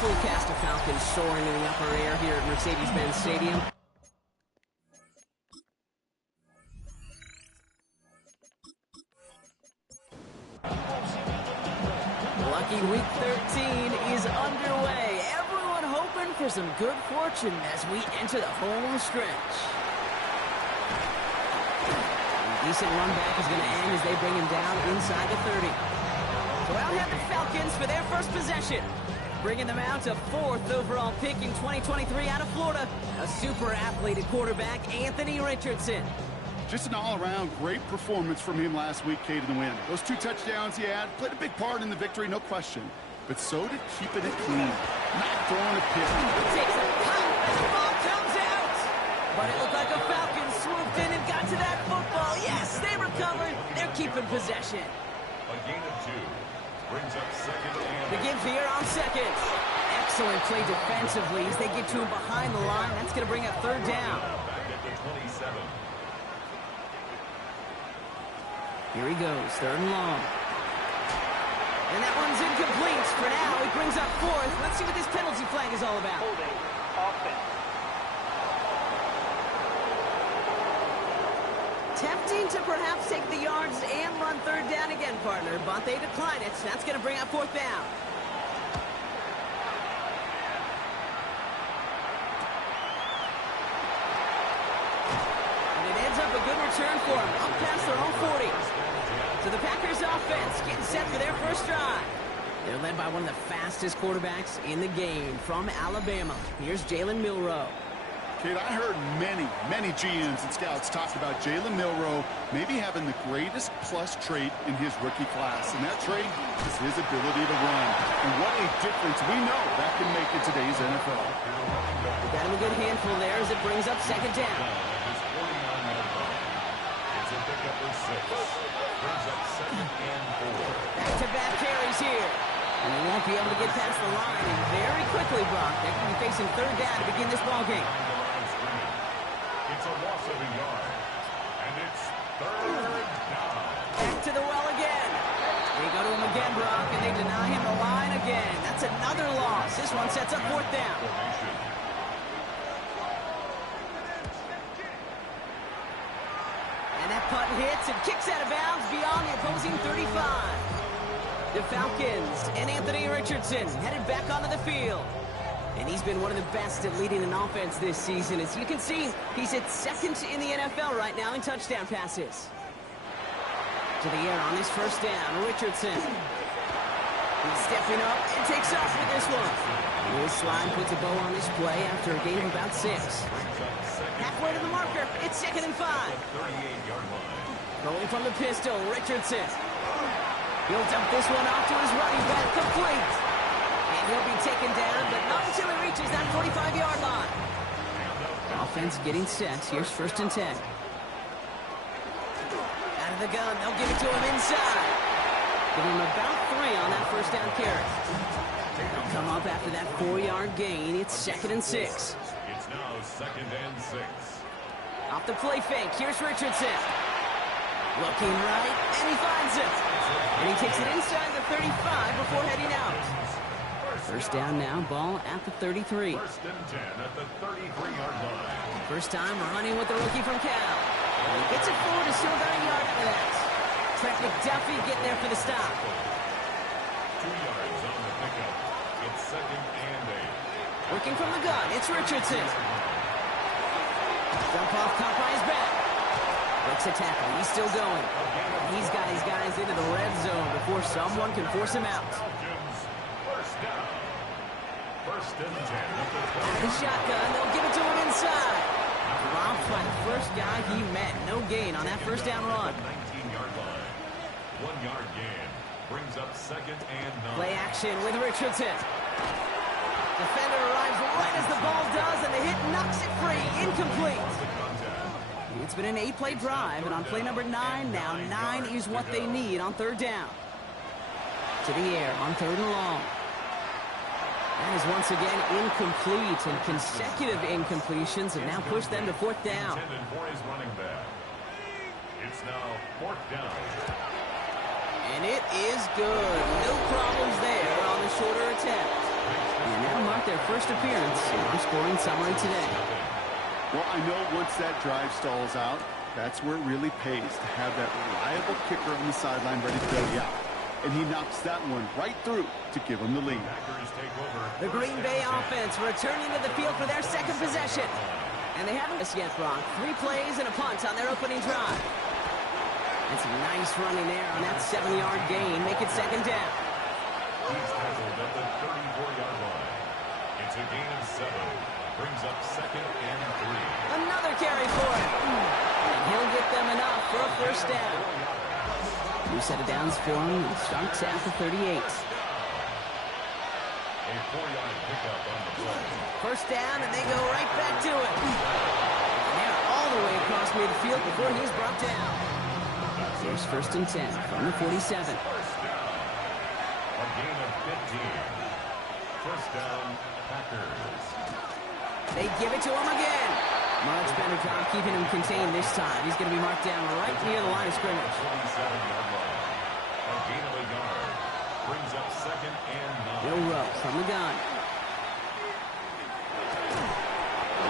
Full cast of Falcons soaring in the upper air here at Mercedes-Benz Stadium. Lucky Week 13 is underway. Everyone hoping for some good fortune as we enter the home stretch. A decent run back is going to end as they bring him down inside the 30. So out have the Falcons for their first possession. Bringing them out to 4th overall pick in 2023 out of Florida, a super athlete at quarterback, Anthony Richardson. Just an all-around great performance from him last week, Cade, in the win. Those 2 touchdowns he had played a big part in the victory, no question. But so did keeping it clean, not throwing a pick. He takes a pop as the ball comes out. But it looked like a Falcon swooped in and got to that football. Yes, they recovered. They're keeping possession. A gain of 2. Brings up second and... The give here on second. Excellent play defensively as they get to him behind the line. That's going to bring up 3rd down. Back at the 27. Here he goes, 3rd and long. And that one's incomplete. For now, it brings up 4th. Let's see what this penalty flag is all about. Holding offense. Tempting to perhaps take the yards and run 3rd down again, partner, but they decline it. That's going to bring up 4th down. And it ends up a good return for them, up past their own 40. So the Packers offense getting set for their first drive. They're led by one of the fastest quarterbacks in the game from Alabama. Here's Jalen Milroe. Kid, I heard many GMs and scouts talk about Jalen Milroe maybe having the greatest plus trait in his rookie class, and that trait is his ability to run. And what a difference we know that can make in today's NFL. Got him a good handful there as it brings up 2nd down. It's a pickup for 6. Brings up 2nd and 4. Back-to-back carries here. And he won't be able to get past the line. And very quickly, Brock, they're going to be facing 3rd down to begin this ballgame. It's a loss of a yard. And it's 3rd down. Back to the well again. They go to him again, Brock, and they deny him the line again. That's another loss. This one sets up 4th down. And that punt hits and kicks out of bounds beyond the opposing 35. The Falcons and Anthony Richardson headed back onto the field. And he's been one of the best at leading an offense this season. As you can see, he's at 2nd in the NFL right now in touchdown passes. To the air on this first down, Richardson. He's stepping up and takes off with this one. This slide puts a bow on this play after a gain of about 6. Halfway to the marker, it's 2nd and 5. 38-yard line. Rolling from the pistol, Richardson. He'll dump this one off to his running back, complete. And he'll be taken down, but not until he reaches that 45-yard line. Offense getting set. Here's 1st and 10. Out of the gun, they'll give it to him inside. Give him about 3 on that first down carry. They'll come up after that 4-yard gain. It's 2nd and 6. It's now 2nd and 6. Off the play fake, here's Richardson. Looking right, and he finds it. And he takes it inside the 35 before heading out. First down now, ball at the 33. 1st and 10 at the 33-yard line. First time running with the rookie from Cal. And he gets it forward and still got a yard out of that. Trent McDuffie getting there for the stop. 2 yards on the pickup. It's 2nd and 8. Working from the gun, it's Richardson. Jump off, caught by his back. Breaks a tackle, he's still going. He's got his guys into the red zone before someone can force him out. First down. First and 10 at the The 20. shotgun, they'll give it to him inside. Dropped by the first guy he met. No gain on that first down run. 19-yard line. 1 yard gain. Brings up second and 9. Play action with Richardson. Defender arrives right as the ball does, and the hit knocks it free. Incomplete. It's been an 8-play drive, and on play number 9, now 9 is what they need on third down. To the air on third and long. That is once again incomplete, and consecutive incompletions have now pushed them to fourth down. Intended for his running back. It's now fourth down. And it is good. No problems there on the shorter attempt. And that'll mark their first appearance in our scoring summary today. Well, I know once that drive stalls out, that's where it really pays to have that reliable kicker on the sideline ready to bail you out. And he knocks that one right through to give him the lead. Packers take over. The Green Bay offense returning to the field for their second possession. And they haven't yet, Brock. 3 plays and a punt on their opening drive. And some nice running there on that 7-yard gain. Make it second down. He's tackled at the 34-yard line. It's a gain of 7. Brings up second and 3. Another carry for it. And he'll get them enough for a first down. New set of downs for him. It starts at the 38. A 4-yard pickup on the play. First down, and they go right back to it. And they're all the way across midfield before he's brought down. Here's first and 10 from the 47. First down. A gain of 15. First down, Packers. They give it to him again. Much better job keeping him contained this time. He's going to be marked down right near the line of scrimmage. 27-yard line. A gain of a yard. Brings up second and 9. Will Rowe from the gun.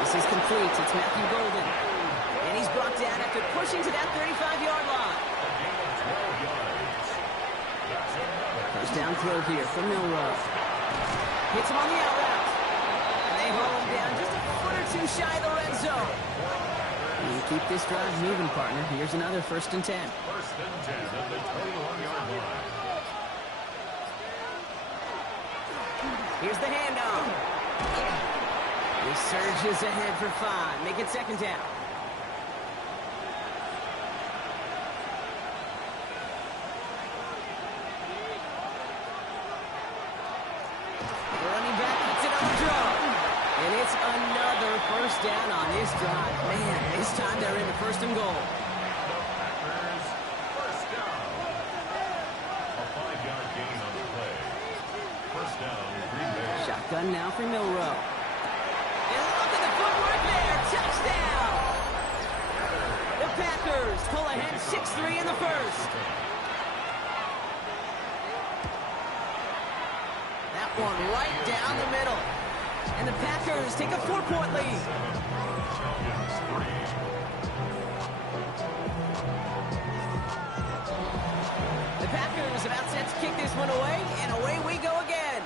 This is complete. It's Matthew Golden. And he's brought down after pushing to that 35-yard line. A gain of 12 yards. That's another. First down throw here from Milroe. Hits him on the out route. And they haul him down just a foot or two shy of the red zone. And you keep this drive moving, partner. Here's another first and 10. First and 10 at the 21-yard line. Here's the handoff. He surges ahead for 5. Make it second down. The running back gets it on the draw. And it's another first down on this drive. Man, this time they're into first and goal. The Packers, first down. A 5-yard gain on the play. First down, Green Bay. Shotgun now for Milroe. And look at the footwork there. Touchdown. The Packers pull ahead 6-3 in the first. That one right down the middle. And the Packers take a 4-point lead. Champions 3. The Packers about set to kick this one away, and away we go again.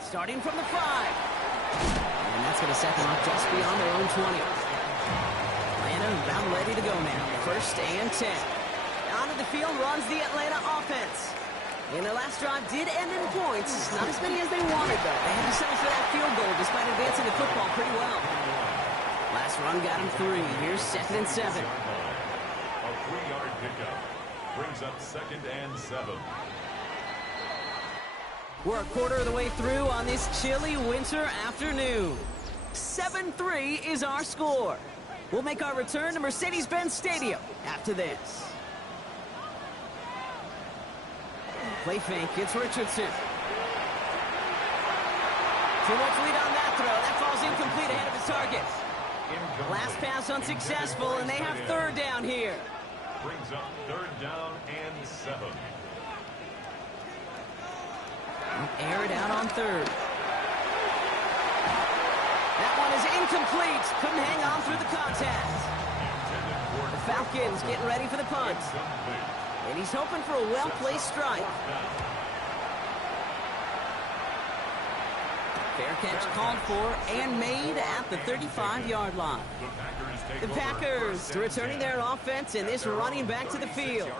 Starting from the 5. And that's going to set them up just beyond their own 20. Atlanta about ready to go now. First and 10. Onto the field runs the Atlanta offense. And their last drive did end in points. Not as many as they wanted, though. They had to settle for that field goal despite advancing the football pretty well. Last run got him 3. Here's second and 7. A 3-yard pickup. Brings up second and 7. We're a quarter of the way through on this chilly winter afternoon. 7-3 is our score. We'll make our return to Mercedes-Benz Stadium after this. Play fake, it's Richardson. Too much lead on that throw. That falls incomplete ahead of his target. Last pass unsuccessful, and they have third down here. Brings up third down and 7. Air it out on third. That one is incomplete. Couldn't hang on through the contact. The Falcons getting ready for the punt. And he's hoping for a well-placed strike. Fair catch called for and made at the 35-yard line. The Packers returning their offense and this running back to the field.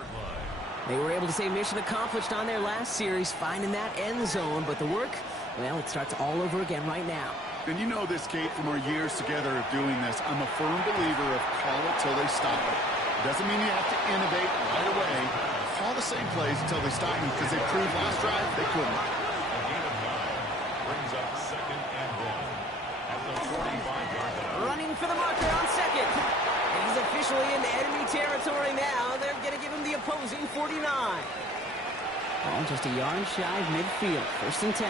They were able to say mission accomplished on their last series, finding that end zone, but the work, well, it starts all over again right now. And you know this, Kate, from our years together of doing this. I'm a firm believer of call it till they stop it. Doesn't mean you have to innovate right away. Call the same plays until they stop you, because they proved last drive they couldn't. A gain of 9 brings up 2nd and 1 at the 45-yard line. Running for the marker on second. And he's officially in enemy territory now. They're going to give him the opposing 49. Ball just a yard shy of midfield. 1st and 10.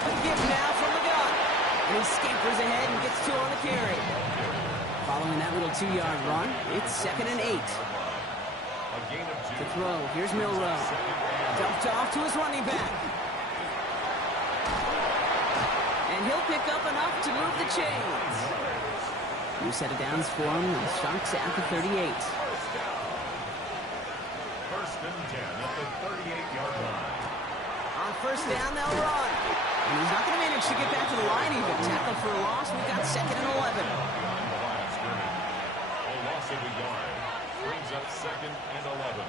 A give now from the gun. And he scampers ahead and gets 2 on the carry. Following that little 2-yard run, it's 2nd and 8. A gain of 2. To throw, here's Milroe. Dumped off to his running back. And he'll pick up enough to move the chains. New set of downs for him. The Sharks at the 38. 1st and 10 at the 38-yard line. On 1st down, they'll run. And he's not going to manage to get back to the line even. Tackle for a loss. We've got 2nd and 11. Behind the line of scrimmage. A loss of a yard brings up 2nd and 11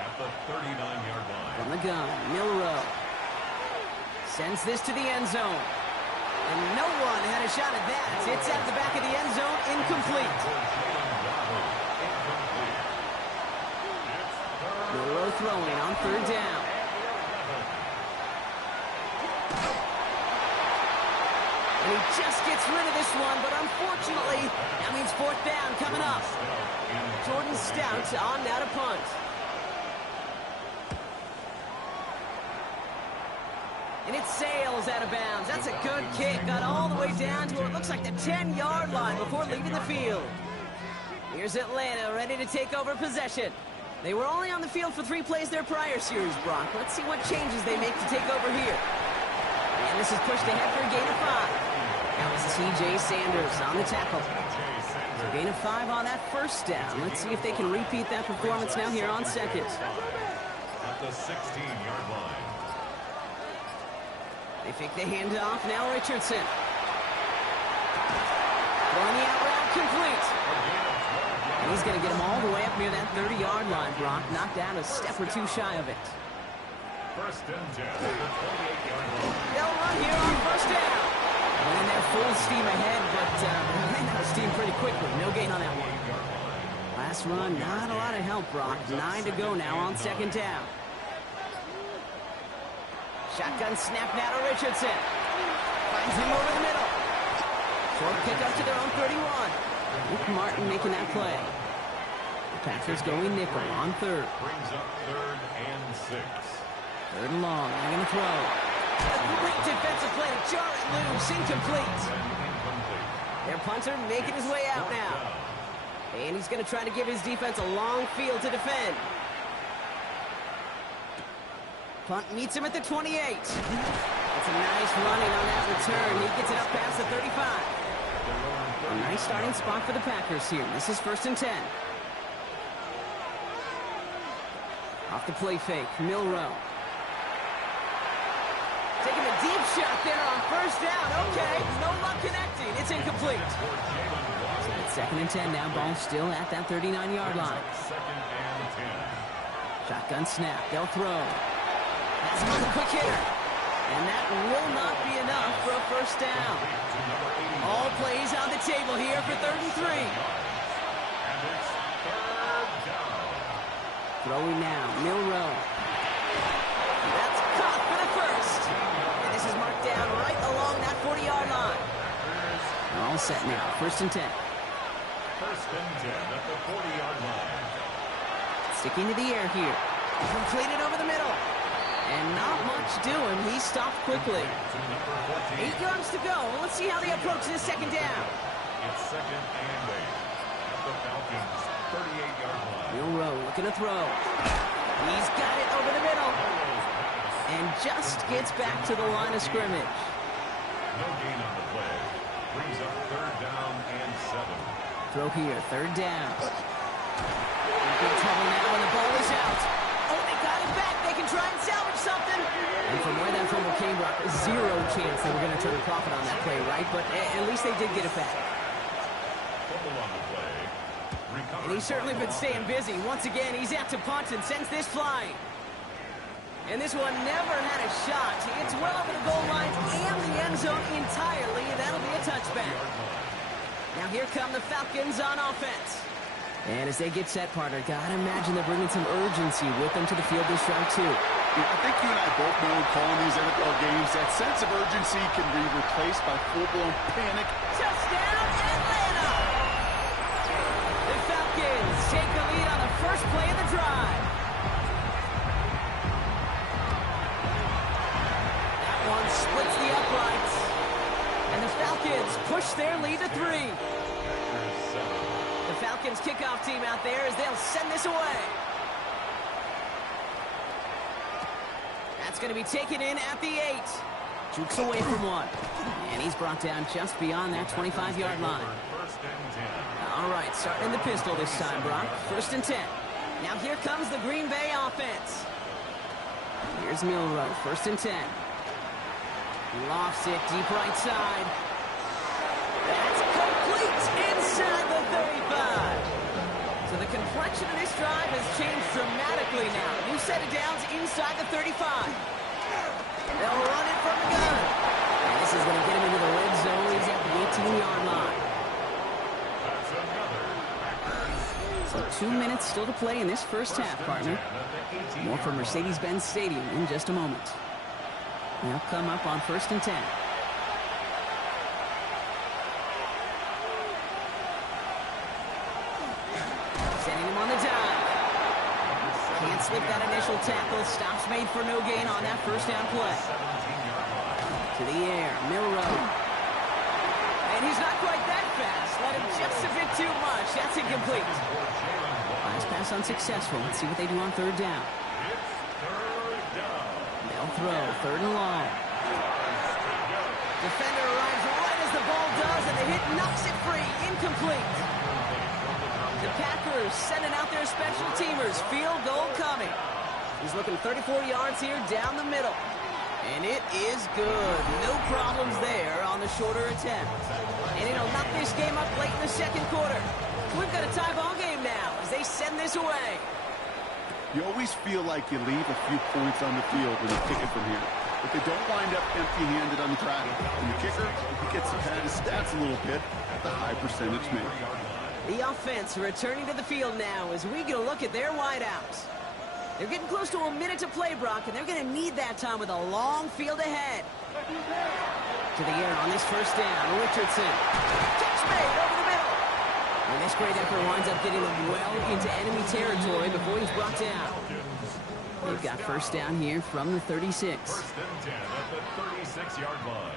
at the 39-yard line. From the gun, Milroe sends this to the end zone. And no one had a shot at that. It's at the back of the end zone, incomplete. Milroe throwing on 3rd down. And he just gets rid of this one, but unfortunately, that means 4th down coming up. Jordan Stout on now to punt. And it sails out of bounds. That's a good kick. Got all the way down to what looks like the 10-yard line before leaving the field. Here's Atlanta ready to take over possession. They were only on the field for 3 plays their prior series, Brock. Let's see what changes they make to take over here. And this is pushed ahead for a gain of 5. That was T.J. Sanders on the tackle. So gain of 5 on that 1st down. Let's see if they can repeat that performance now here on 2nd. At the 16-yard line. They fake the handoff. Now Richardson. Throwing the out route complete. And he's going to get him all the way up near that 30-yard line, Brock. Knocked out a step or 2 shy of it. 1st and 10 at the 28-yard line. They'll run here on 1st down. And they're full steam ahead, but ran out of steam pretty quickly. No gain on that one. Last run, not a lot of help, Brock. 9 to go now on 2nd down. Shotgun snap now to Richardson. Finds him over the middle. Short kick up to their own 31. Luke Martin making that play. The Packers going nickel on 3rd. Brings up 3rd and 6. 3rd and long. They're going to throw. A great defensive play to jar it loose. Incomplete. Their punter making his way out now. And he's going to try to give his defense a long field to defend. Punt meets him at the 28. It's a nice running on that return. He gets it up past the 35. A nice starting spot for the Packers here. This is 1st and 10. Off the play fake, Milroe. Taking a deep shot there on 1st down. Okay, no luck connecting. It's incomplete. So it's 2nd and 10 now. Ball still at that 39-yard line. 2nd and 10. Shotgun snap. They'll throw. That's him on the quick hitter. And that will not be enough for a 1st down. All plays on the table here for 3rd and 3. And it's 3rd down. Throwing now, Milroe. That's caught for the 1st. And this is marked down right along that 40-yard line. They're all set now, 1st and 10. 1st and 10 at the 40-yard line. Sticking to the air here. Completed over the middle. And not much doing. He stopped quickly. 8 yards to go. Let's see how they approach this 2nd down. It's 2nd and 8 at the Falcons' 38-yard line. Milroe looking to throw. He's got it over the middle. And just gets back to the line of scrimmage. No gain on the play. Brings up 3rd down and 7. Throw here, 3rd down. In big trouble now when the ball is out. Oh, they got it back. They can try and salvage something. And from where that fumble came, Brock, 0 chance they were going to turn a profit on that play, right? But at least they did get it back. Fumble on the play. And he's certainly been staying busy. Once again, he's out to punt and sends this flying. And this one never had a shot. It's well over the goal line and the end zone entirely. That'll be a touchback. Now here come the Falcons on offense. And as they get set, partner, gotta imagine they're bringing some urgency with them to the field this round, too. I think you and I both know in calling these NFL games, that sense of urgency can be replaced by full-blown panic. Touchdown, Atlanta! The Falcons take the lead on the first play of the drive. That one splits the uprights. And the Falcons push their lead to 3. The Falcons kickoff team out there as they'll send this away. That's going to be taken in at the 8. Jukes away from one. And he's brought down just beyond that 25-yard line. All right, starting in the pistol this time, Brock. 1st and 10. Now here comes the Green Bay offense. Here's Milroe, 1st and 10. Lofts it deep right side. That's complete inside the 35. So the complexion of this drive has changed dramatically now. New set of downs inside the 35. They'll run it from the gun. And this is going to get him into the red zone. He's at the 18-yard line. So 2 minutes still to play in this first half, partner. More from Mercedes-Benz Stadium in just a moment. They'll come up on 1st and 10. Sending him on the dive. Can't slip that initial tackle. Stops made for no gain on that first down play. To the air, Milroe. And he's not quite that fast. Let him just a bit too much. That's incomplete. Last pass unsuccessful. Let's see what they do on 3rd down. They'll throw 3rd and long. Defender arrives right as the ball does, and the hit knocks it free. Incomplete. The Packers sending out their special teamers. Field goal coming. He's looking 34 yards here down the middle. And it is good. No problems there on the shorter attempt. And it'll knock this game up late in the 2nd quarter. We've got a tie ball game now as they send this away. You always feel like you leave a few points on the field when you kick it from here. But they don't wind up empty-handed on the track. And the kicker, he gets to pad his stats a little bit at the high percentage make. The offense returning to the field now as we get a look at their wideouts. They're getting close to a minute to play, Brock, and they're going to need that time with a long field ahead. To the air on this first down, Richardson. Catch made over the middle. And this great effort winds up getting them well into enemy territory before he's brought down. They've got first down here from the 36. 1st and 10 at the 36-yard line.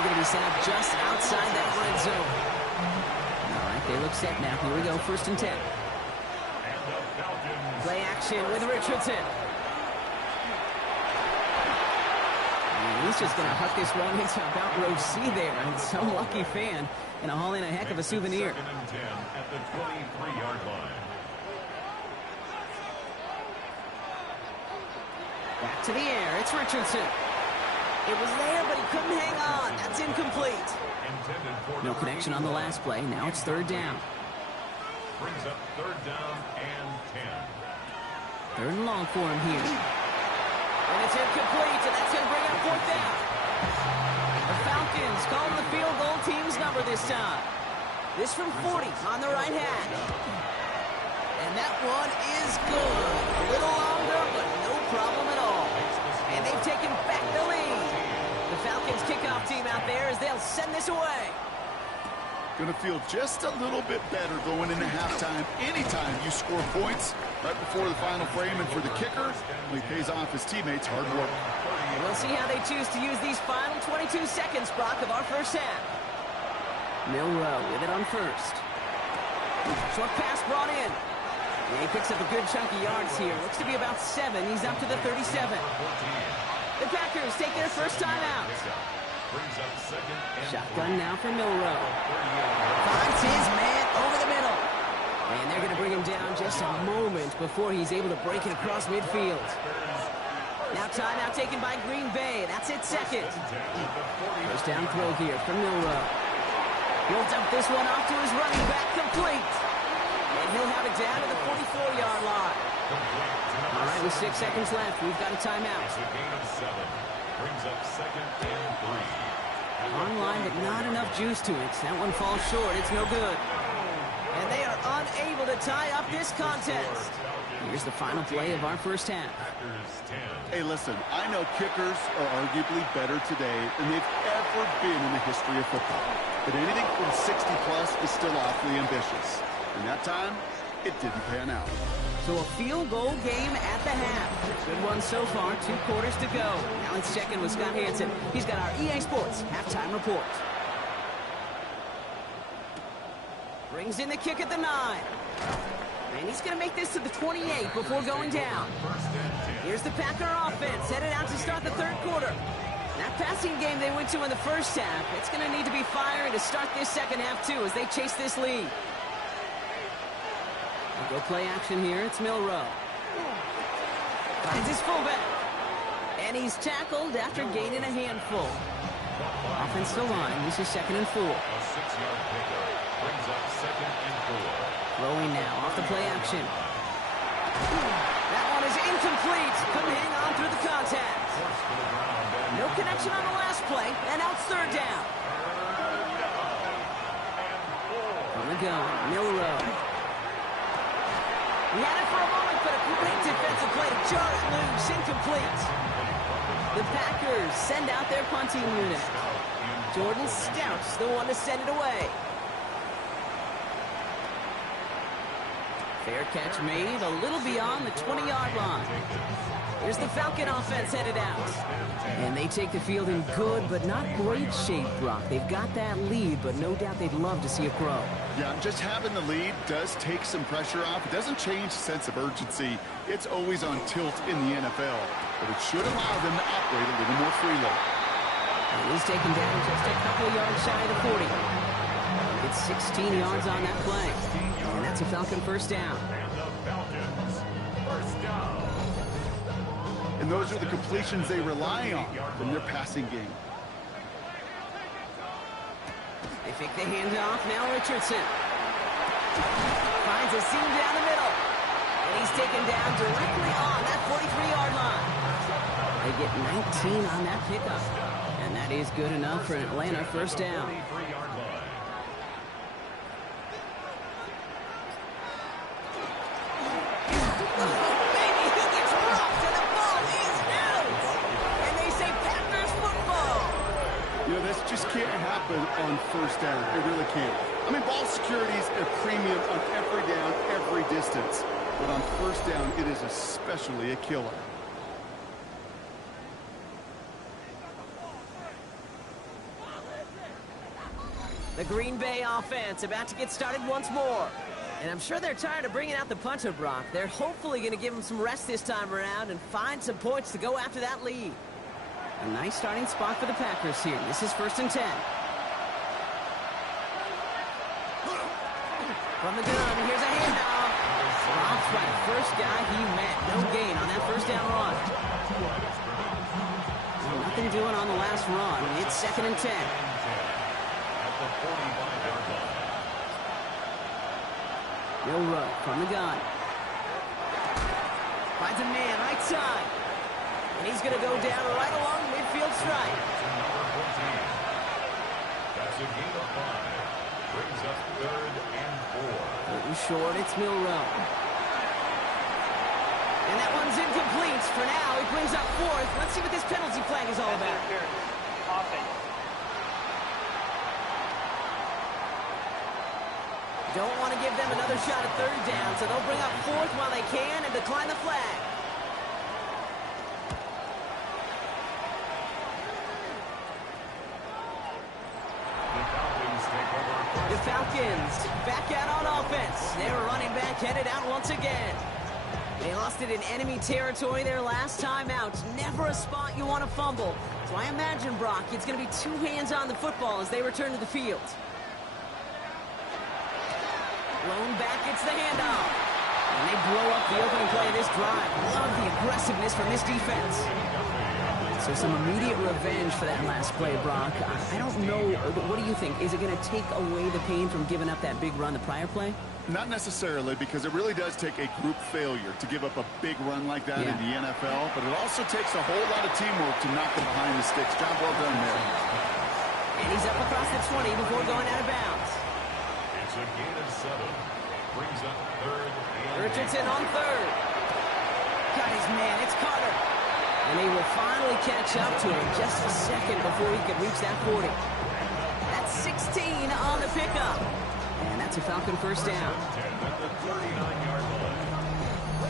Going to be set up just outside that red zone. All right, they look set now. Here we go, 1st and 10. Play action with Richardson. And he's just going to huck this one into about row C there. And some lucky fan going to haul in a heck of a souvenir. 2nd and 10 at the 23-yard line. Back to the air. It's Richardson. It was there, but he couldn't hang on. That's incomplete. No connection on the last play. Now it's 3rd down. Brings up 3rd down and 10. 3rd and long for him here. And it's incomplete, and that's going to bring up 4th down. The Falcons calling the field goal team's number this time. This from 40 on the right hash. And that one is good. A little longer, but no problem at all. And they've taken back the lead. The Falcons kickoff team out there as they'll send this away. Going to feel just a little bit better going into halftime anytime you score points right before the final frame. And for the kicker, he pays off his teammates' hard work. We'll see how they choose to use these final 22 seconds, Brock, of our first half. Milroe with it on 1st. Short pass brought in. And he picks up a good chunk of yards here. Looks to be about 7. He's up to the 37. The Packers take their first time out. Shotgun now for Milroe. Finds his man over the middle. And they're going to bring him down just a moment before he's able to break it across midfield. Now timeout taken by Green Bay. That's it second. First down throw here from Milroe. He'll dump this one off to his running back, complete. And he'll have it down to the 44-yard line. All right, with 6 seconds left, we've got a timeout. It's a gain of 7. Brings up second and 3. Online, but not enough juice to it. That one falls short. It's no good. And they are unable to tie up this contest. Here's the final play of our first half. Packers 10. Hey, listen, I know kickers are arguably better today than they've ever been in the history of football. But anything from 60-plus is still awfully ambitious. And that time, it didn't pan out. So a field goal game at the half. Good one so far. 2 quarters to go. Now let's check in with Scott Hansen. He's got our EA Sports halftime report. Brings in the kick at the 9. And he's going to make this to the 28 before going down. Here's the Packer offense headed out to start the third quarter. That passing game they went to in the first half, it's going to need to be firing to start this second half too as they chase this lead. We'll go play action here. It's Milroe. Finds his fullback. And he's tackled after gaining a handful. Offensive line. This is second and 4. A 6-yard pickup. Brings up second and 4. Throwing now off the play action. That one is incomplete. Couldn't hang on through the contact. No connection on the last play, and now it's third down. On the go, Milroe. He had it for a moment, but a great defensive play to jar it loose. Incomplete. The Packers send out their punting unit. Jordan Stout's the one to send it away. Fair catch made a little beyond the 20-yard line. Here's the Falcon offense headed out. And they take the field in good but not great shape, Brock. They've got that lead, but no doubt they'd love to see it grow. Yeah, just having the lead does take some pressure off. It doesn't change the sense of urgency. It's always on tilt in the NFL. But it should allow them to operate a little more freely. And he's taken down just a couple of yards shy of the 40. It's 16 yards on that play. And that's a Falcon first down. And the Falcons first down. And those are the completions they rely on from their passing game. They fake the handoff. Now Richardson finds a seam down the middle. And he's taken down directly on that 43-yard line. They get 19 on that pickup. And that is good enough for an Atlanta first down. 33-yard line. Just can't happen on first down. It really can't. I mean, ball security is a premium on every down, every distance. But on first down, it is especially a killer. The Green Bay offense about to get started once more. And I'm sure they're tired of bringing out the punter, Brock. They're hopefully going to give him some rest this time around and find some points to go after that lead. A nice starting spot for the Packers here. This is first and 10. From the gun, here's a handoff. Drops by the first guy he met. No gain on that first down run. Nothing doing on the last run. It's second and 10. At the 45-yard line. Milroe from the gun. Finds a man right side. And he's going to go down right along the midfield stripe. To number 14. That's a gain of 5. Brings up third and 4. Little short, it's Milroe. And that one's incomplete for now. He brings up fourth. Let's see what this penalty flag is all about. Don't want to give them another shot at third down, so they'll bring up fourth while they can and decline the flag. The Falcons back out on offense. Their running back headed out once again. They lost it in enemy territory their last time out. Never a spot you want to fumble. So I imagine, Brock, it's going to be 2 hands on the football as they return to the field. Blown back, it's the handoff. And they blow up the opening play of this drive. Love the aggressiveness from this defense. So some immediate revenge for that last play, Brock. I don't know. What do you think? Is it going to take away the pain from giving up that big run the prior play? Not necessarily, because it really does take a group failure to give up a big run like that in the NFL, but it also takes a whole lot of teamwork to knock them behind the sticks. Job well done there. And he's up across the 20 before going out of bounds. It's a gain of 7. Brings up third. Richardson on third. Got his man. It's Carter. And they will finally catch up to him just a second before he could reach that 40. That's 16 on the pickup. And that's a Falcon first down.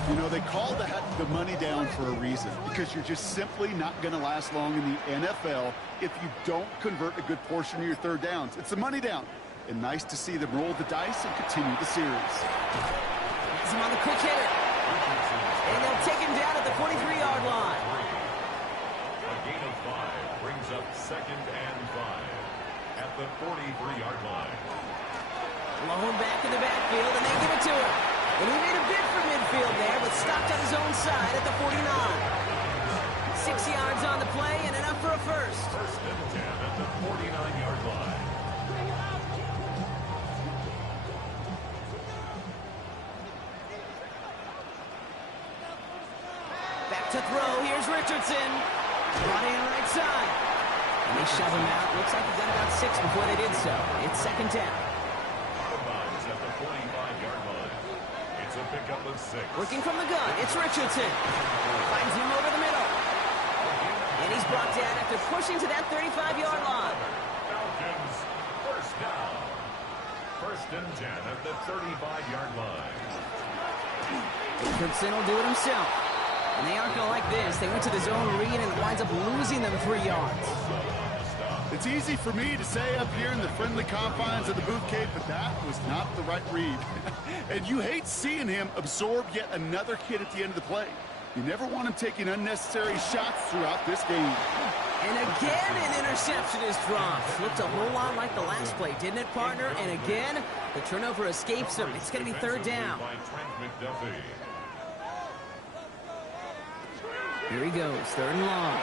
You know, they call that the money down for a reason, because you're just simply not going to last long in the NFL if you don't convert a good portion of your third downs. It's the money down. And nice to see them roll the dice and continue the series. He's on the quick hitter. And they'll take him down at the 43-yard line. A gain of 5 brings up second and 5 at the 43-yard line. Blown back in the backfield, and they give it to him. And he made a bid for midfield there, but stopped on his own side at the 49. 6 yards on the play and enough for a first. First and 10 at the 49-yard line. Back to throw. Here's Richardson. Brought in right side. And they shove him out. Looks like he got about 6 before they did so. It's second down. At the 45-yard line. It's a pickup of 6. Working from the gun. It's Richardson. Finds him over the middle. And he's brought down after pushing to that 35-yard line. Falcons first down. First and 10 at the 35-yard line. Richardson will do it himself. And they aren't going to like this. They went to the zone read and it winds up losing them 3 yards. It's easy for me to say up here in the friendly confines of the Booth Cave, but that was not the right read. And you hate seeing him absorb yet another hit at the end of the play. You never want him taking unnecessary shots throughout this game. And again, an interception is dropped. Looked a whole lot like the last play, didn't it, partner? And again, the turnover escapes him. It's going to be third down. By Trent McDuffie. Here he goes, third and long.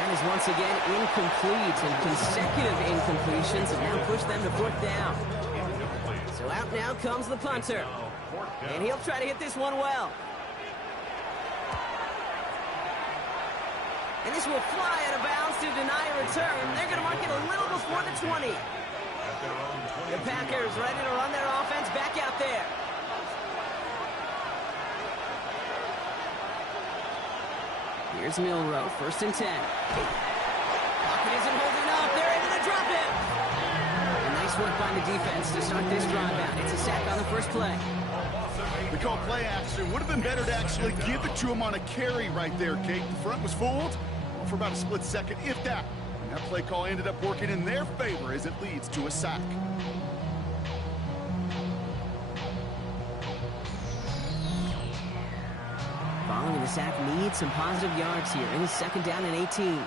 That is once again incomplete, and consecutive incompletions have now pushed them to fourth down. So out now comes the punter. And he'll try to hit this one well. And this will fly out of bounds to deny a return. They're going to mark it a little before the 20. The Packers ready to run their offense back out there. Here's Milroe, first and 10. Pocket isn't holding up. They're able to drop it. And nice work by the defense to start this drive out. It's a sack on the first play. We call play action. Would have been better to actually give it to him on a carry right there, Kate. The front was fooled for about a split second, if that. And that play call ended up working in their favor as it leads to a sack. Following the sack needs some positive yards here. In his second down and 18.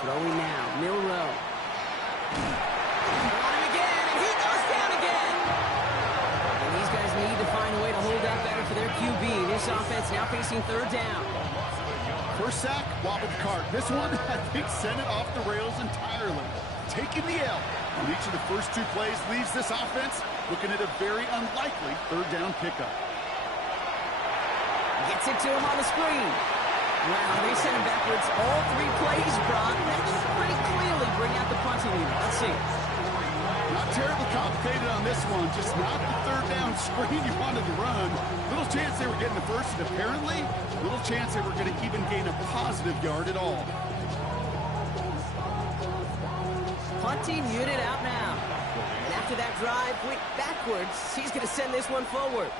Throwing now, Milroe. On him again, and he goes down again. And these guys need to find a way to hold up better for their QB. This offense now facing third down. First sack, wobbled the cart. This one, I think, sent it off the rails entirely. Taking the L on each of the first 2 plays leaves this offense looking at a very unlikely third down pickup. Gets it to him on the screen. Wow, they sent him backwards all 3 plays, Brock. That should pretty clearly bring out the punting unit. Let's see. Not terribly complicated on this one. Just not the third down screen you wanted to run. Little chance they were getting the first, and apparently, little chance they were going to even gain a positive yard at all. Punting unit out now. And after that drive went backwards, he's going to send this one forward.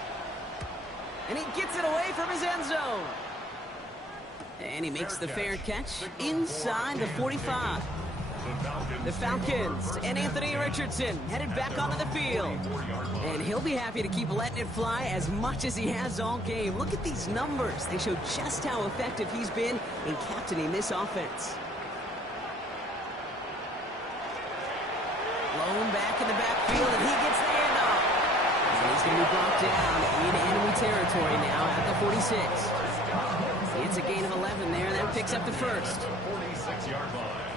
And he gets it away from his end zone. And he makes the fair catch inside the 45. The Falcons and Anthony Richardson headed back onto the field. And he'll be happy to keep letting it fly as much as he has all game. Look at these numbers. They show just how effective he's been in captaining this offense. Thrown back in the backfield, and he gets the handoff. And he's going to be brought down in enemy territory now at the 46. It's a gain of 11 there. That picks up the first. 46-yard line.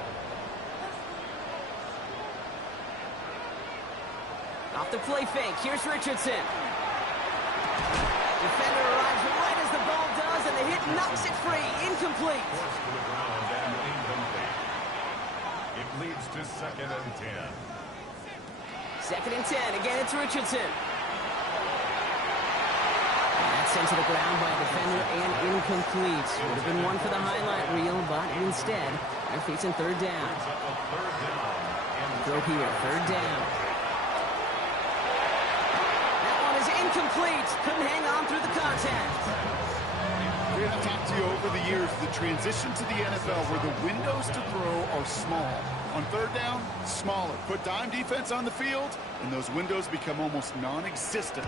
Off the play fake. Here's Richardson. Defender arrives right as the ball does, and the hit knocks it free. Incomplete. Forced to the ground and incomplete. It leads to 2nd and 10. 2nd and 10. Again, it's Richardson. That's sent to the ground by a defender and incomplete. Would have been one for the highlight reel, but instead, they're facing 3rd down. Throw here, 3rd down. That one is incomplete. Couldn't hang on through the contact. I've talked to you over the years, the transition to the NFL where the windows to throw are small. On 3rd down, smaller. Put dime defense on the field, and those windows become almost non-existent.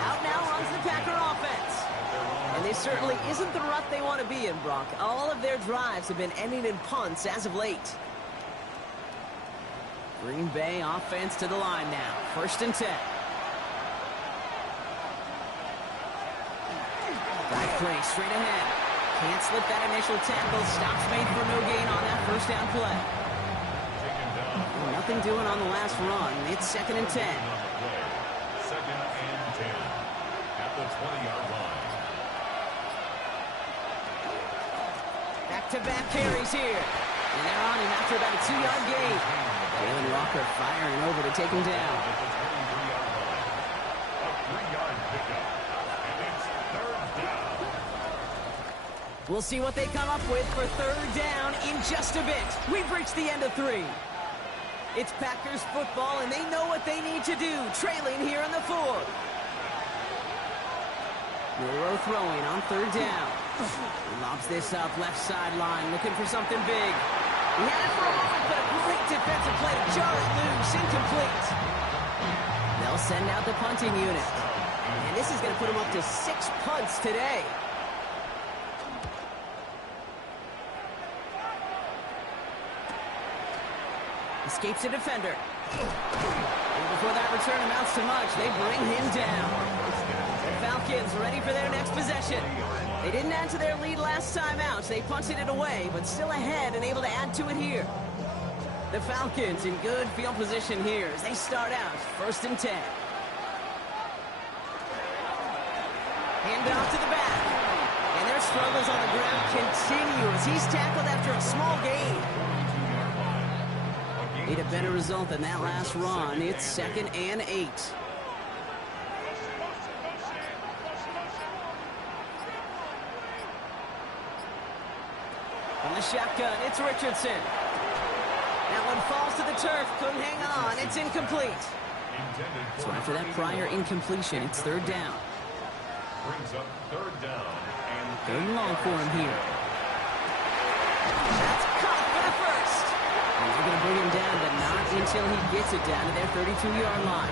Out now runs the Packer offense. And this certainly isn't the rut they want to be in, Brock. All of their drives have been ending in punts as of late. Green Bay offense to the line now. 1st and 10. Back play straight ahead. Can't slip that initial tackle. Stops made for no gain on that 1st down play. Well, nothing doing on the last run. It's 2nd and 10. 2nd and 10 at the 20-yard line. Back-to-back carries here. And they're on him after about a 2-yard gain. Jalen Walker firing over to take him down. At the 23-yard line. A 3-yard pickup. And it's 3rd down. We'll see what they come up with for 3rd down in just a bit. We've reached the end of 3. It's Packers football, and they know what they need to do, trailing here in the 4th. Milroe throwing on 3rd down. Lobs this up, left sideline, looking for something big. He had it for a moment, but a great defensive play to jar it loose, incomplete. They'll send out the punting unit. And this is going to put him up to 6 punts today. Escapes a defender. And before that return amounts to much, they bring him down. The Falcons ready for their next possession. They didn't add to their lead last time out. They punted it away, but still ahead and able to add to it here. The Falcons in good field position here as they start out 1st and 10. Hand off to the back. And their struggles on the ground continue as he's tackled after a small gain. Need a better result than that last run. It's 2nd and 8. From the shotgun, it's Richardson. That one falls to the turf. Couldn't hang on. It's incomplete. So after that prior incompletion, it's 3rd down. Brings up 3rd down. And 3rd and long for him here. That's caught for the first. And they're going to bring him down, but not until he gets it down to their 32-yard line.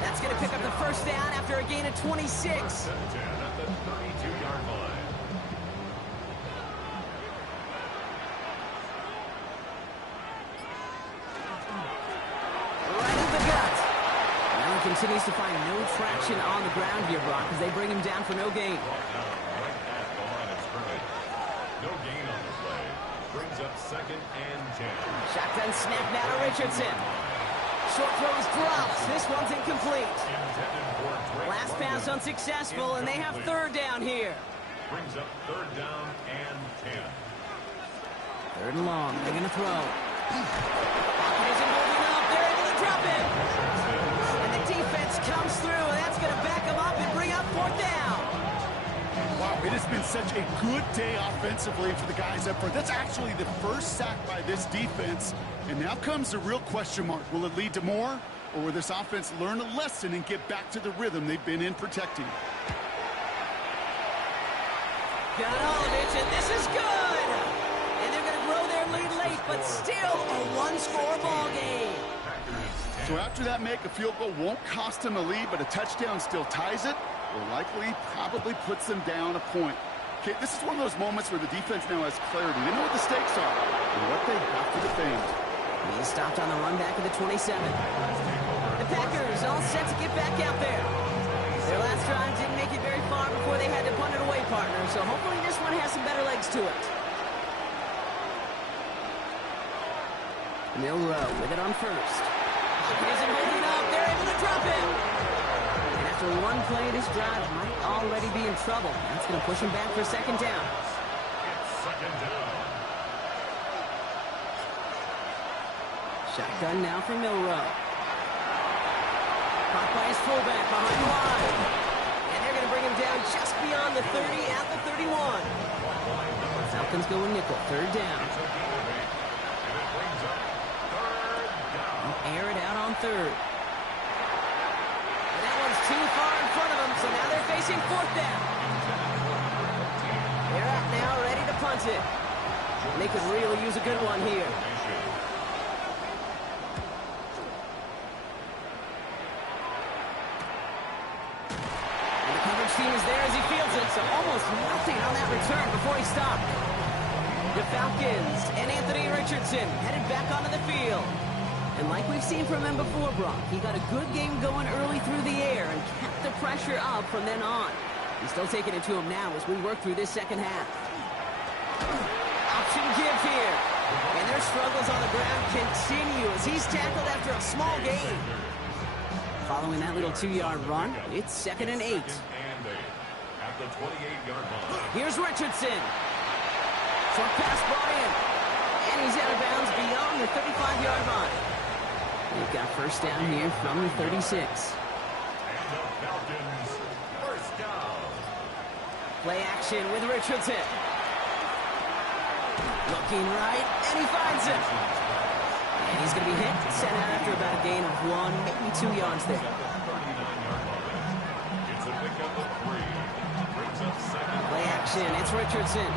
That's going to pick up the 1st down after a gain of 26. 10 at the 32-yard line. Continues to find no traction on the ground here, Brock, as they bring him down for no gain. Right at the line of scrimmage. No gain on the play. Brings up 2nd and 10. Shotgun snap now to Richardson. Short throw is dropped. This one's incomplete. Last pass unsuccessful, and they have 3rd down here. Brings up 3rd down and 10. 3rd and long. They're going to throw. Pocket isn't holding up. They're able to drop it. Defense comes through, and that's going to back them up and bring up 4th down. Wow, it has been such a good day offensively for the guys up front. That's actually the first sack by this defense. And now comes the real question mark. Will it lead to more? Or will this offense learn a lesson and get back to the rhythm they've been in protecting? Got all of it, and this is good. And they're going to grow their lead late, but still a one-score ball game. So after that make, a field goal won't cost them a lead, but a touchdown still ties it, or likely probably puts them down a point. Okay, this is one of those moments where the defense now has clarity. They know what the stakes are and what they have to defend. He's stopped on the run back of the 27. The Packers all set to get back out there. Their last drive didn't make it very far before they had to punt it away, partner, so hopefully this one has some better legs to it. Milroe with it on first. Hopkins isn't holding up. They're able to drop him. And after one play, this drive might already be in trouble. That's going to push him back for second down. Second down. Shotgun now for Milroe. Caught by his fullback behind line. And they're going to bring him down just beyond the 30 at the 31. Falcons go nickel, third down. Air it out on third. And that one's too far in front of them, so now they're facing fourth down. They're out now, ready to punt it. They could really use a good one here. And the coverage team is there as he fields it, so almost nothing on that return before he stopped. The Falcons and Anthony Richardson headed back onto the field. And like we've seen from him before, Brock, he got a good game going early through the air and kept the pressure up from then on. He's still taking it to him now as we work through this second half. Option give here. And their struggles on the ground continue as he's tackled after a small gain. Following that little 2-yard run, it's 2nd and 8. At the 28-yard line. Here's Richardson. Short pass brought in. And he's out of bounds beyond the 35-yard line. They've got first down here from the 36. And the Falcons first down. Play action with Richardson. Looking right, and he finds him. And he's going to be hit, sent out after about a gain of 1, maybe 2 yards there. It's a pickup of 3. Brings up second. Play action, it's Richardson.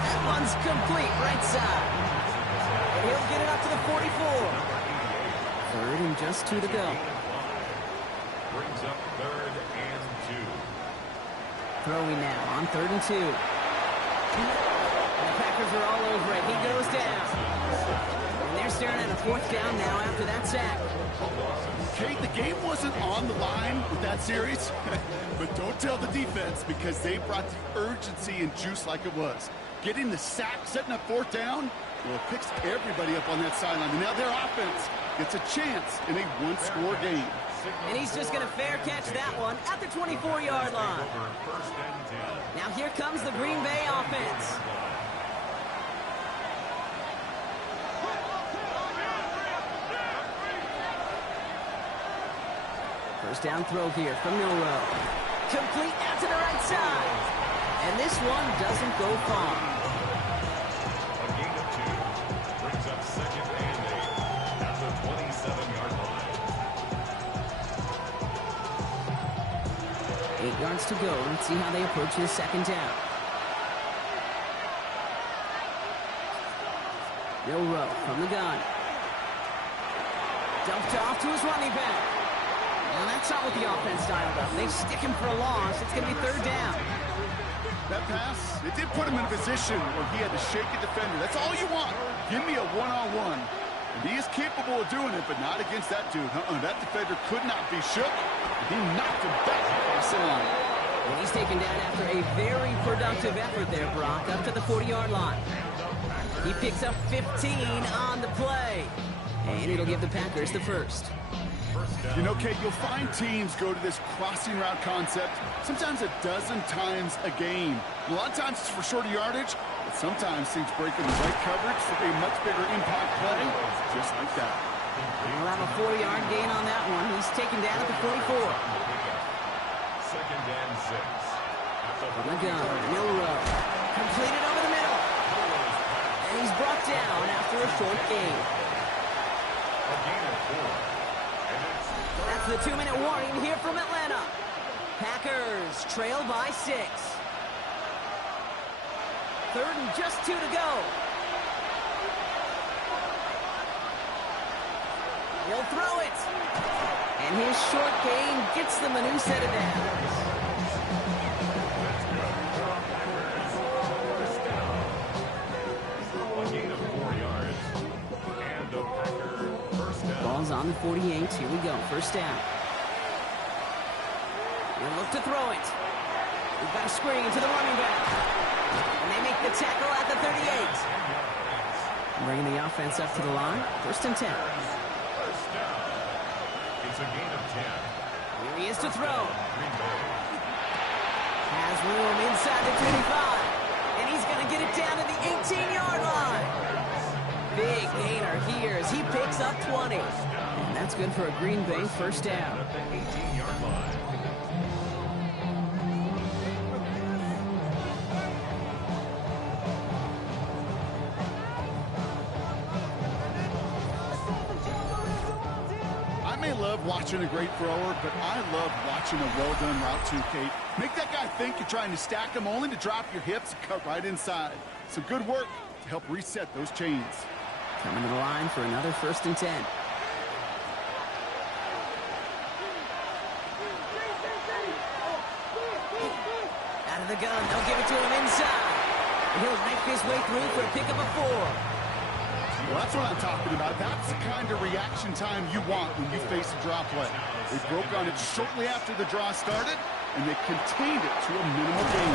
That one's complete, right side. And he'll get it up to the 44. Third and just 2 to go. Brings up 3rd and 2. Throwing now on 3rd and 2. And the Packers are all over it. He goes down. And they're staring at a 4th down now after that sack. Kate, the game wasn't on the line with that series, but don't tell the defense because they brought the urgency and juice like it was. Getting the sack, setting up 4th down, well, it picks everybody up on that sideline. And now their offense gets a chance in a one-score game. And he's just going to fair catch that one at the 24-yard line. Now here comes the Green Bay offense. First down throw here from Milroe. Complete out to the right side. And this one doesn't go far. A gain of 2. Brings up 2nd and 8. At the 27-yard line. 8 yards to go. Let's see how they approach this second down. Milroe from the gun. Dumped off to his running back. Well, that's not what the offense dialed up. They stick him for a loss. It's going to be 3rd down. That pass, it did put him in a position where he had to shake a defender. That's all you want. Give me a one-on-one. And he is capable of doing it, but not against that dude. That defender could not be shook. He knocked him back across the line. And he's taken down after a very productive effort there, Brock, up to the 40-yard line. He picks up 15 on the play. And it'll give the Packers the first. You know, Kate, you'll find teams go to this crossing route concept sometimes a dozen times a game. A lot of times it's for shorter yardage, but sometimes teams break in the right coverage for a much bigger impact play, just like that. We'll have a 4-yard gain on that one. He's taken down at the 44. 2nd and 6. From the gun, Milroe. Completed over the middle. And he's brought down after a short gain. A gain of 4. That's the 2-minute warning here from Atlanta. Packers trail by 6. 3rd and just 2 to go. He'll throw it. And his short gain gets them a new set of downs. Ball's on the 48. Here we go. First down. We'll look to throw it. We've got a screen to the running back. And they make the tackle at the 38. Bringing the offense up to the line. First and 10. First down. It's a gain of 10. Here he is to throw. Has room inside the 25. And he's going to get it down to the 18-yard line. Big gainer here as he picks up 20. And that's good for a Green Bay first down. At the 18-yard line. I may love watching a great thrower, but I love watching a well-done route too, Kate. Make that guy think you're trying to stack him only to drop your hips and cut right inside. Some good work to help reset those chains. Coming to the line for another first and 10. Out of the gun, they'll give it to him inside. And he'll make his way through for a pickup of 4. Well, that's what I'm talking about. That's the kind of reaction time you want when you face a draw play. They broke on it shortly after the draw started, and they contained it to a minimal gain.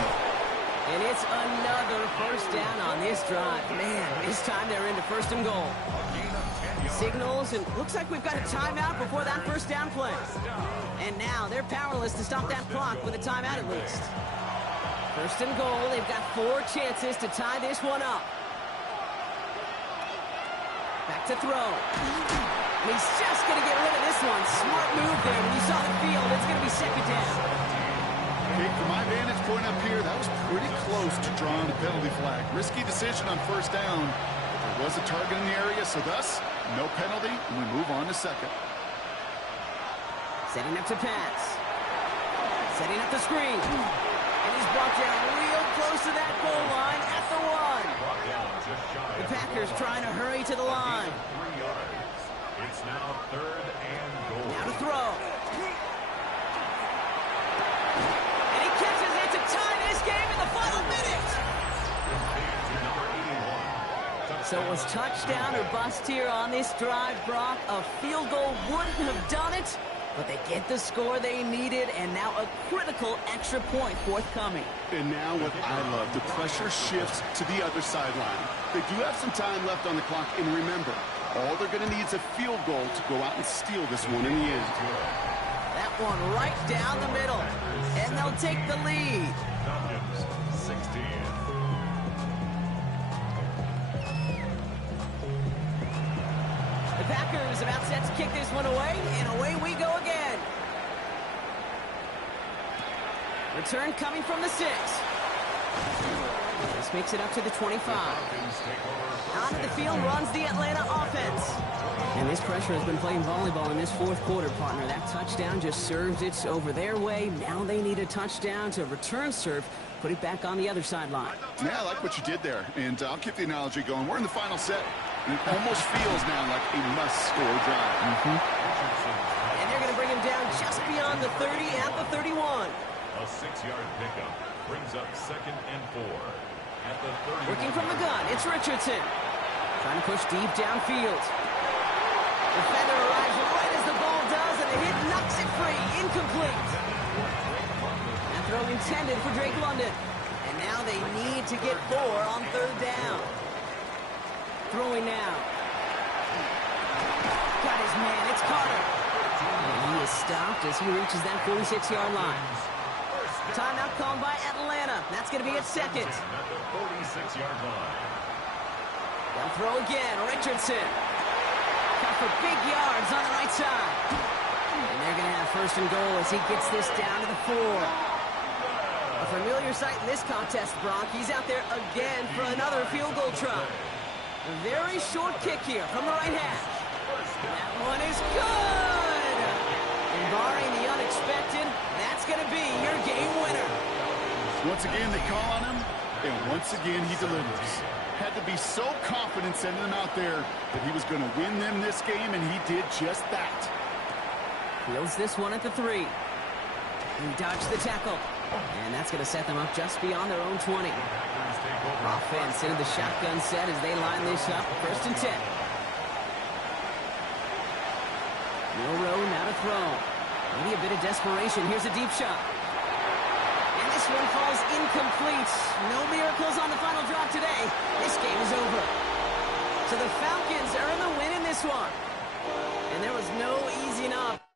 And it's another first down on this drive. Man, this time they're into first and goal. Signals, and looks like we've got a timeout before that first down play. And now they're powerless to stop that clock with a timeout at least. First and goal, they've got 4 chances to tie this one up. Back to throw. And he's just going to get rid of this one. Smart move there. When you saw the field, it's going to be second down. Okay, from my vantage point up here, that was pretty close to drawing a penalty flag. Risky decision on first down. There was a target in the area, so thus, no penalty, and we move on to second. Setting up to pass. Setting up the screen. And he's brought down real close to that goal line at the 1. The Packers trying to hurry to the line. 3 yards. It's now third and goal. Now to throw. And he catches it to tie this game in the final minute. So it was touchdown or bust here on this drive, Brock. A field goal wouldn't have done it, but they get the score they needed, and now a critical extra point forthcoming. And now what I love, the pressure shifts to the other sideline. They do have some time left on the clock, and remember, all they're going to need is a field goal to go out and steal this one in the end. That one right down the middle, and they'll take the lead. Falcons, 16. The Packers about set to kick this one away, and away we go again. Return coming from the 6. This makes it up to the 25. Out of the field runs the Atlanta offense. And this pressure has been playing volleyball in this fourth quarter, partner. That touchdown just served it over their way. Now they need a touchdown to return serve, put it back on the other sideline. Yeah, I like what you did there, and I'll keep the analogy going. We're in the final set, and it almost feels now like a must-score drive. And they're going to bring him down just beyond the 30 at the 31. A 6-yard pickup brings up second and 4. At the 30. Working from the gun, it's Richardson. Trying to push deep downfield. Defender arrives right as the ball does, and the hit knocks it free. Incomplete. That throw intended for Drake London. And now they need to get 4 on third down. Throwing now. Got his man, it's Carter. And he is stopped as he reaches that 46-yard line. Timeout called by Atlanta. That's going to be at second. At the 46-yard line. They'll throw again. Richardson. Cut for big yards on the right side. And they're going to have first and goal as he gets this down to the 4. A familiar sight in this contest, Brock. He's out there again for another field goal try. A very short kick here from the right hash. That one is good. And barring the unexpected, that's going to be your game winner. Once again, they call on him, and once again, he delivers. Had to be so confident sending him out there that he was going to win them this game, and he did just that. Fields this one at the 3. He dodged the tackle. And that's going to set them up just beyond their own 20. Offense into the shotgun set as they line this up. First and 10. Milroe now to throw. Maybe a bit of desperation. Here's a deep shot. And this one falls incomplete. No miracles on the final drop today. This game is over. So the Falcons earn the win in this one. And there was no easing up.